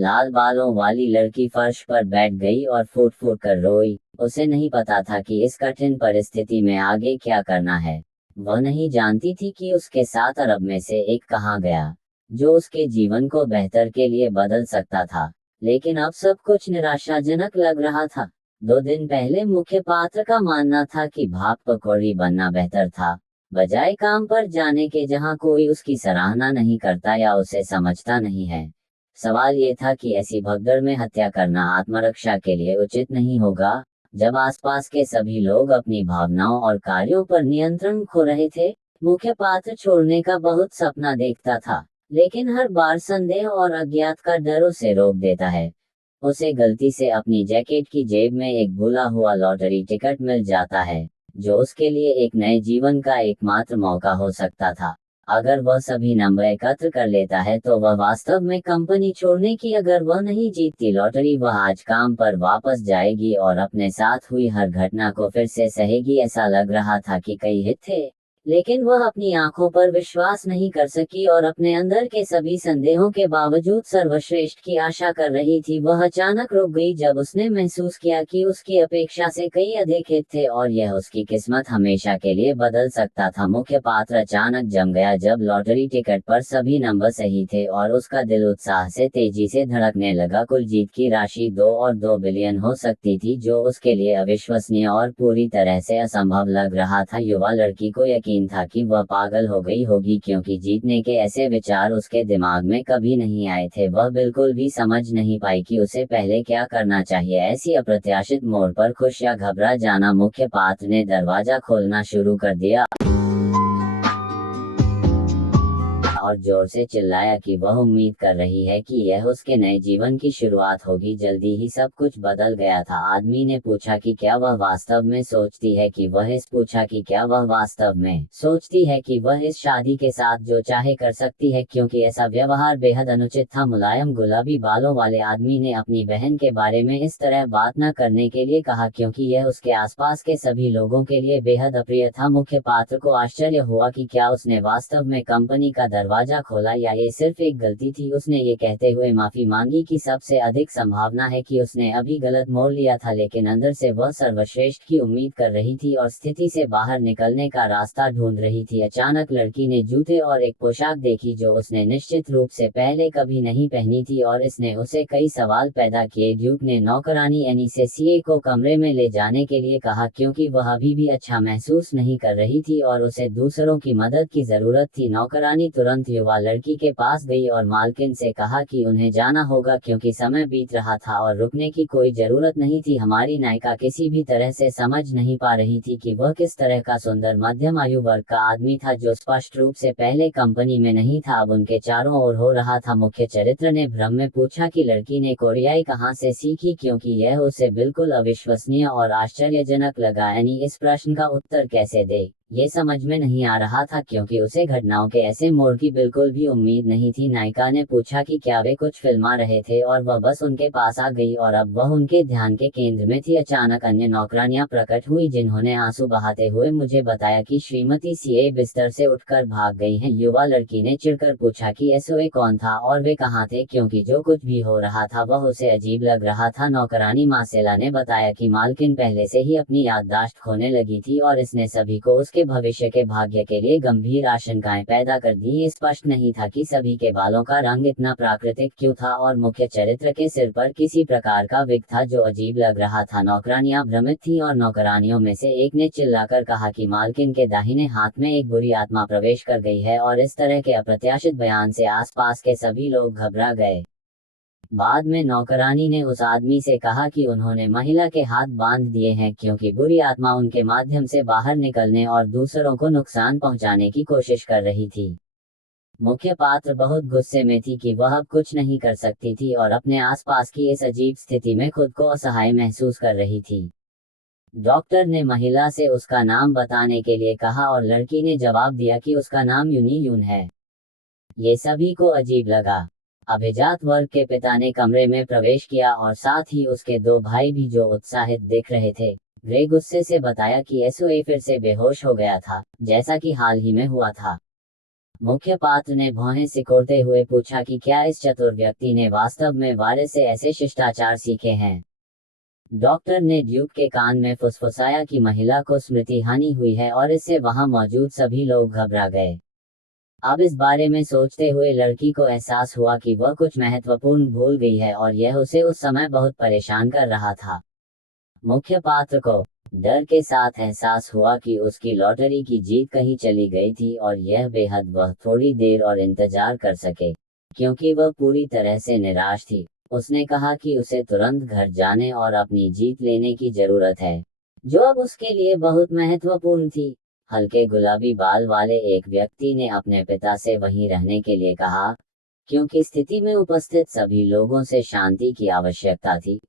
लाल बालों वाली लड़की फर्श पर बैठ गई और फूट फूट कर रोई। उसे नहीं पता था कि इस कठिन परिस्थिति में आगे क्या करना है। वह नहीं जानती थी कि उसके 7 अरब में से एक कहाँ गया, जो उसके जीवन को बेहतर के लिए बदल सकता था। लेकिन अब सब कुछ निराशाजनक लग रहा था। 2 दिन पहले मुख्य पात्र का मानना था कि भाप पकौड़ी बनना बेहतर था, बजाय काम पर जाने के जहां कोई उसकी सराहना नहीं करता या उसे समझता नहीं है। सवाल ये था कि ऐसी भगदड़ में हत्या करना आत्मरक्षा के लिए उचित नहीं होगा, जब आसपास के सभी लोग अपनी भावनाओं और कार्यों पर नियंत्रण खो रहे थे। मुख्य पात्र छोड़ने का बहुत सपना देखता था, लेकिन हर बार संदेह और अज्ञात का डर उसे रोक देता है। उसे गलती से अपनी जैकेट की जेब में एक भूला हुआ लॉटरी टिकट मिल जाता है, जो उसके लिए एक नए जीवन का एकमात्र मौका हो सकता था। अगर वह सभी नंबर एकत्र कर लेता है तो वह वास्तव में कंपनी छोड़ने की, अगर वह नहीं जीतती लॉटरी, वह आज काम पर वापस जाएगी और अपने साथ हुई हर घटना को फिर से सहेगी। ऐसा लग रहा था कि कई हित थे, लेकिन वह अपनी आंखों पर विश्वास नहीं कर सकी और अपने अंदर के सभी संदेहों के बावजूद सर्वश्रेष्ठ की आशा कर रही थी। वह अचानक रुक गई जब उसने महसूस किया कि उसकी अपेक्षा से कई अधिक हित थे और यह उसकी किस्मत हमेशा के लिए बदल सकता था। मुख्य पात्र अचानक जम गया जब लॉटरी टिकट पर सभी नंबर सही थे और उसका दिल उत्साह से तेजी से धड़कने लगा। कुल जीत की राशि 2 बिलियन हो सकती थी, जो उसके लिए अविश्वसनीय और पूरी तरह से असंभव लग रहा था। युवा लड़की को यकीन था कि वह पागल हो गई होगी, क्योंकि जीतने के ऐसे विचार उसके दिमाग में कभी नहीं आए थे। वह बिल्कुल भी समझ नहीं पाई कि उसे पहले क्या करना चाहिए। ऐसी अप्रत्याशित मोड़ पर खुश या घबरा जाना। मुख्य पात्र ने दरवाजा खोलना शुरू कर दिया और जोर से चिल्लाया कि वह उम्मीद कर रही है कि यह उसके नए जीवन की शुरुआत होगी। जल्दी ही सब कुछ बदल गया था। आदमी ने पूछा कि क्या वह वास्तव में सोचती है कि वह इस पूछा कि क्या वह वास्तव में सोचती है कि वह इस शादी के साथ जो चाहे कर सकती है, क्योंकि ऐसा व्यवहार बेहद अनुचित था। मुलायम गुलाबी बालों वाले आदमी ने अपनी बहन के बारे में इस तरह बात न करने के लिए कहा, क्योंकि यह उसके आसपास के सभी लोगों के लिए बेहद अप्रिय था। मुख्य पात्र को आश्चर्य हुआ कि क्या उसने वास्तव में कंपनी का दरवाजा खोला या ये सिर्फ एक गलती थी। उसने ये कहते हुए माफी मांगी कि सबसे अधिक संभावना है कि उसने अभी गलत मोड़ लिया था, लेकिन अंदर से वह सर्वश्रेष्ठ की उम्मीद कर रही थी और स्थिति से बाहर निकलने का रास्ता ढूंढ रही थी। अचानक लड़की ने जूते और एक पोशाक देखी जो उसने निश्चित रूप से पहले कभी नहीं पहनी थी, और इसने उसे कई सवाल पैदा किए। ड्यूक ने नौकरानी एनी से सीए को कमरे में ले जाने के लिए कहा, क्योंकि वह अभी भी अच्छा महसूस नहीं कर रही थी और उसे दूसरों की मदद की जरूरत थी। नौकरानी तुरंत युवा लड़की के पास गई और मालकिन से कहा कि उन्हें जाना होगा, क्योंकि समय बीत रहा था और रुकने की कोई जरूरत नहीं थी। हमारी नायिका किसी भी तरह से समझ नहीं पा रही थी कि वह किस तरह का सुंदर मध्यम आयु वर्ग का आदमी था, जो स्पष्ट रूप से पहले कंपनी में नहीं था, अब उनके चारों ओर हो रहा था। मुख्य चरित्र ने भ्रम में पूछा कि लड़की ने कोरियाई कहाँ से सीखी, क्योंकि यह उसे बिल्कुल अविश्वसनीय और आश्चर्यजनक लगा। एनी इस प्रश्न का उत्तर कैसे दे, ये समझ में नहीं आ रहा था, क्योंकि उसे घटनाओं के ऐसे मोड़ की बिल्कुल भी उम्मीद नहीं थी। नायिका ने पूछा कि क्या वे कुछ फिल्मा रहे थे और वह बस उनके पास आ गई और अब वह उनके ध्यान के केंद्र में थी। अचानक अन्य नौकरानियां प्रकट हुई, जिन्होंने आंसू बहाते हुए मुझे बताया कि श्रीमती सीए बिस्तर से उठकर भाग गई हैं। युवा लड़की ने चिढ़कर पूछा कि एसओए कौन था और वे कहाँ थे, क्योंकि जो कुछ भी हो रहा था वह उसे अजीब लग रहा था। नौकरानी मार्सेला ने बताया कि मालकिन पहले से ही अपनी याददाश्त खोने लगी थी और इसने सभी को उसके भविष्य के भाग्य के लिए गंभीर आशंकाएं पैदा कर दी। ये स्पष्ट नहीं था कि सभी के बालों का रंग इतना प्राकृतिक क्यों था और मुख्य चरित्र के सिर पर किसी प्रकार का विग था जो अजीब लग रहा था। नौकरानियां भ्रमित थीं और नौकरानियों में से एक ने चिल्लाकर कहा कि मालकिन के दाहिने हाथ में एक बुरी आत्मा प्रवेश कर गई है, और इस तरह के अप्रत्याशित बयान से आसपास के सभी लोग घबरा गए। बाद में नौकरानी ने उस आदमी से कहा कि उन्होंने महिला के हाथ बांध दिए हैं, क्योंकि बुरी आत्मा उनके माध्यम से बाहर निकलने और दूसरों को नुकसान पहुंचाने की कोशिश कर रही थी। मुख्य पात्र बहुत गुस्से में थी कि वह अब कुछ नहीं कर सकती थी और अपने आसपास की इस अजीब स्थिति में खुद को असहाय महसूस कर रही थी। डॉक्टर ने महिला से उसका नाम बताने के लिए कहा और लड़की ने जवाब दिया कि उसका नाम यूनी यून है। ये सभी को अजीब लगा। अभिजात वर्ग के पिता ने कमरे में प्रवेश किया और साथ ही उसके 2 भाई भी, जो उत्साहित दिख रहे थे। ग्रे गुस्से से बताया कि एसओए फिर से बेहोश हो गया था, जैसा कि हाल ही में हुआ था। मुख्य पात्र ने भौहें सिकोड़ते हुए पूछा कि क्या इस चतुर व्यक्ति ने वास्तव में वारिस से ऐसे शिष्टाचार सीखे हैं। डॉक्टर ने ड्यूक के कान में फुसफुसाया कि महिला को स्मृति हानि हुई है और इससे वहां मौजूद सभी लोग घबरा गए। अब इस बारे में सोचते हुए लड़की को एहसास हुआ कि वह कुछ महत्वपूर्ण भूल गई है और यह उसे उस समय बहुत परेशान कर रहा था। मुख्य पात्र को डर के साथ एहसास हुआ कि उसकी लॉटरी की जीत कहीं चली गई थी और यह बेहद वह थोड़ी देर और इंतजार कर सके, क्योंकि वह पूरी तरह से निराश थी। उसने कहा कि उसे तुरंत घर जाने और अपनी जीत लेने की जरूरत है, जो अब उसके लिए बहुत महत्वपूर्ण थी। हल्के गुलाबी बाल वाले एक व्यक्ति ने अपने पिता से वहीं रहने के लिए कहा, क्योंकि स्थिति में उपस्थित सभी लोगों से शांति की आवश्यकता थी।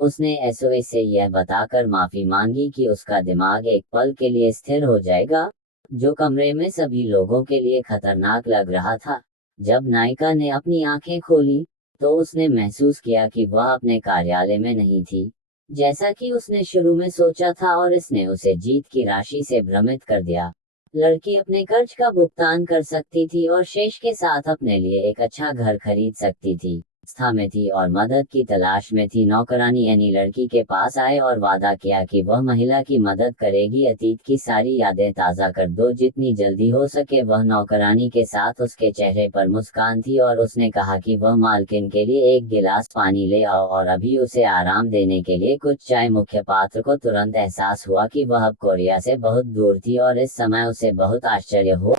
उसने एसओएस से यह बताकर माफी मांगी कि उसका दिमाग एक पल के लिए स्थिर हो जाएगा, जो कमरे में सभी लोगों के लिए खतरनाक लग रहा था। जब नायिका ने अपनी आंखें खोली, तो उसने महसूस किया कि वह अपने कार्यालय में नहीं थी, जैसा कि उसने शुरू में सोचा था, और इसने उसे जीत की राशि से भ्रमित कर दिया। लड़की अपने कर्ज का भुगतान कर सकती थी और शेष के साथ अपने लिए एक अच्छा घर खरीद सकती थी। संस्था में थी और मदद की तलाश में थी। नौकरानी एनी लड़की के पास आए और वादा किया कि वह महिला की मदद करेगी। अतीत की सारी यादें ताज़ा कर दो जितनी जल्दी हो सके। वह नौकरानी के साथ उसके चेहरे पर मुस्कान थी और उसने कहा कि वह मालकिन के लिए एक गिलास पानी ले आओ और अभी उसे आराम देने के लिए कुछ चाय। मुख्य पात्र को तुरंत एहसास हुआ कि वह अब कोरिया से बहुत दूर थी और इस समय उसे बहुत आश्चर्य हुआ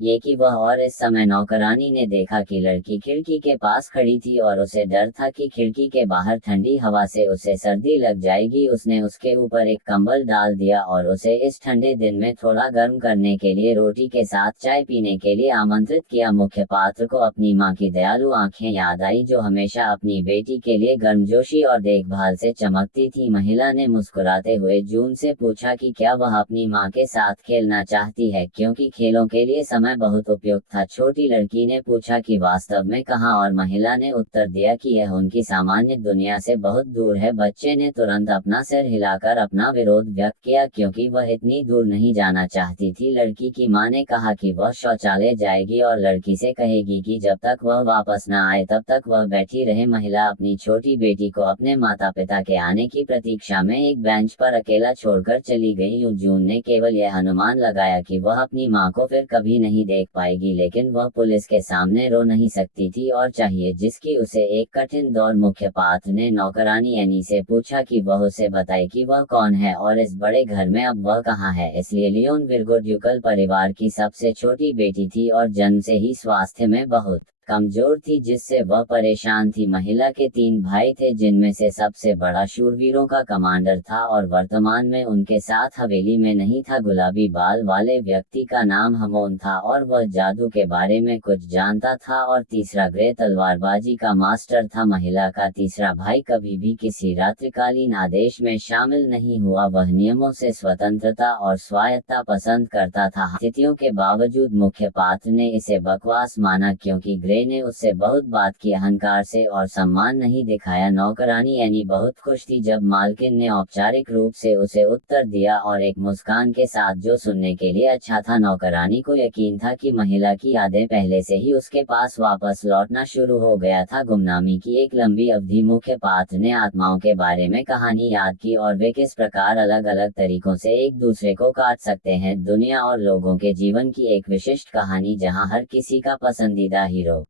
ये कि वह और इस समय नौकरानी ने देखा कि लड़की खिड़की के पास खड़ी थी और उसे डर था कि खिड़की के बाहर ठंडी हवा से उसे सर्दी लग जाएगी। उसने उसके ऊपर एक कंबल डाल दिया और उसे इस ठंडे दिन में थोड़ा गर्म करने के लिए रोटी के साथ चाय पीने के लिए आमंत्रित किया। मुख्य पात्र को अपनी माँ की दयालु आंखें याद आई, जो हमेशा अपनी बेटी के लिए गर्मजोशी और देखभाल से चमकती थी। महिला ने मुस्कुराते हुए जून से पूछा कि क्या वह अपनी माँ के साथ खेलना चाहती है, क्योंकि खेलों के लिए समय बहुत उपयुक्त था। छोटी लड़की ने पूछा कि वास्तव में कहाँ, और महिला ने उत्तर दिया कि यह उनकी सामान्य दुनिया से बहुत दूर है। बच्चे ने तुरंत अपना सिर हिलाकर अपना विरोध व्यक्त किया, क्योंकि वह इतनी दूर नहीं जाना चाहती थी। लड़की की मां ने कहा कि वह शौचालय जाएगी और लड़की से कहेगी कि जब तक वह वापस न आए तब तक वह बैठी रहे। महिला अपनी छोटी बेटी को अपने माता पिता के आने की प्रतीक्षा में एक बेंच पर अकेला छोड़कर चली गई। जून ने केवल यह अनुमान लगाया कि वह अपनी मां को फिर कभी नहीं देख पाएगी, लेकिन वह पुलिस के सामने रो नहीं सकती थी और चाहिए जिसकी उसे एक कठिन दौर। मुख्य पात्र ने नौकरानी एनी से पूछा कि वह उसे बताए कि वह कौन है और इस बड़े घर में अब वह कहाँ है। इसलिए लियोन विर्गो ड्यूकल परिवार की सबसे छोटी बेटी थी और जन्म से ही स्वास्थ्य में बहुत कमजोर थी, जिससे वह परेशान थी। महिला के 3 भाई थे, जिनमें से सबसे बड़ा शूरवीरों का कमांडर था और वर्तमान में उनके साथ हवेली में नहीं था। गुलाबी बाल वाले व्यक्ति का नाम हमोन था और वह जादू के बारे में कुछ जानता था, और तीसरा ग्रे तलवारबाजी का मास्टर था। महिला का तीसरा भाई कभी भी किसी रात्रिकालीन आदेश में शामिल नहीं हुआ। वह नियमों से स्वतंत्रता और स्वायत्तता पसंद करता था। स्थितियों के बावजूद मुख्य पात्र ने इसे बकवास माना, क्योंकि ग्रे ने उससे बहुत बात की, अहंकार से और सम्मान नहीं दिखाया। नौकरानी एनी बहुत खुश थी जब मालकिन ने औपचारिक रूप से उसे उत्तर दिया, और एक मुस्कान के साथ, जो सुनने के लिए अच्छा था। नौकरानी को यकीन था कि महिला की यादें पहले से ही उसके पास वापस लौटना शुरू हो गया था। गुमनामी की एक लंबी अवधि। मुख्य पात्र ने आत्माओं के बारे में कहानी याद की और वे किस प्रकार अलग अलग तरीकों से एक दूसरे को काट सकते हैं। दुनिया और लोगों के जीवन की एक विशिष्ट कहानी जहां हर किसी का पसंदीदा हीरो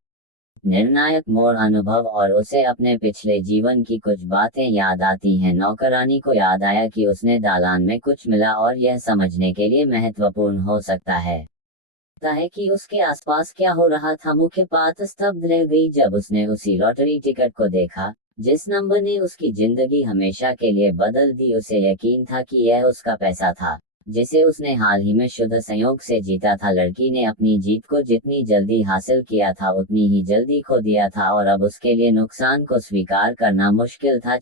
निर्णायक मोड़ अनुभव, और उसे अपने पिछले जीवन की कुछ बातें याद आती हैं। नौकरानी को याद आया कि उसने दालान में कुछ मिला और यह समझने के लिए महत्वपूर्ण हो सकता है कि उसके आसपास क्या हो रहा था। मुख्य पात्र स्तब्ध रह गई जब उसने उसी लॉटरी टिकट को देखा जिस नंबर ने उसकी जिंदगी हमेशा के लिए बदल दी। उसे यकीन था कि यह उसका पैसा था, जिसे उसने हाल ही में शुद्ध संयोग से जीता था। लड़की ने अपनी जीत को जितनी जल्दी हासिल किया था उतनी ही जल्दी खो दिया था, और अब उसके लिए नुकसान को स्वीकार करना मुश्किल था।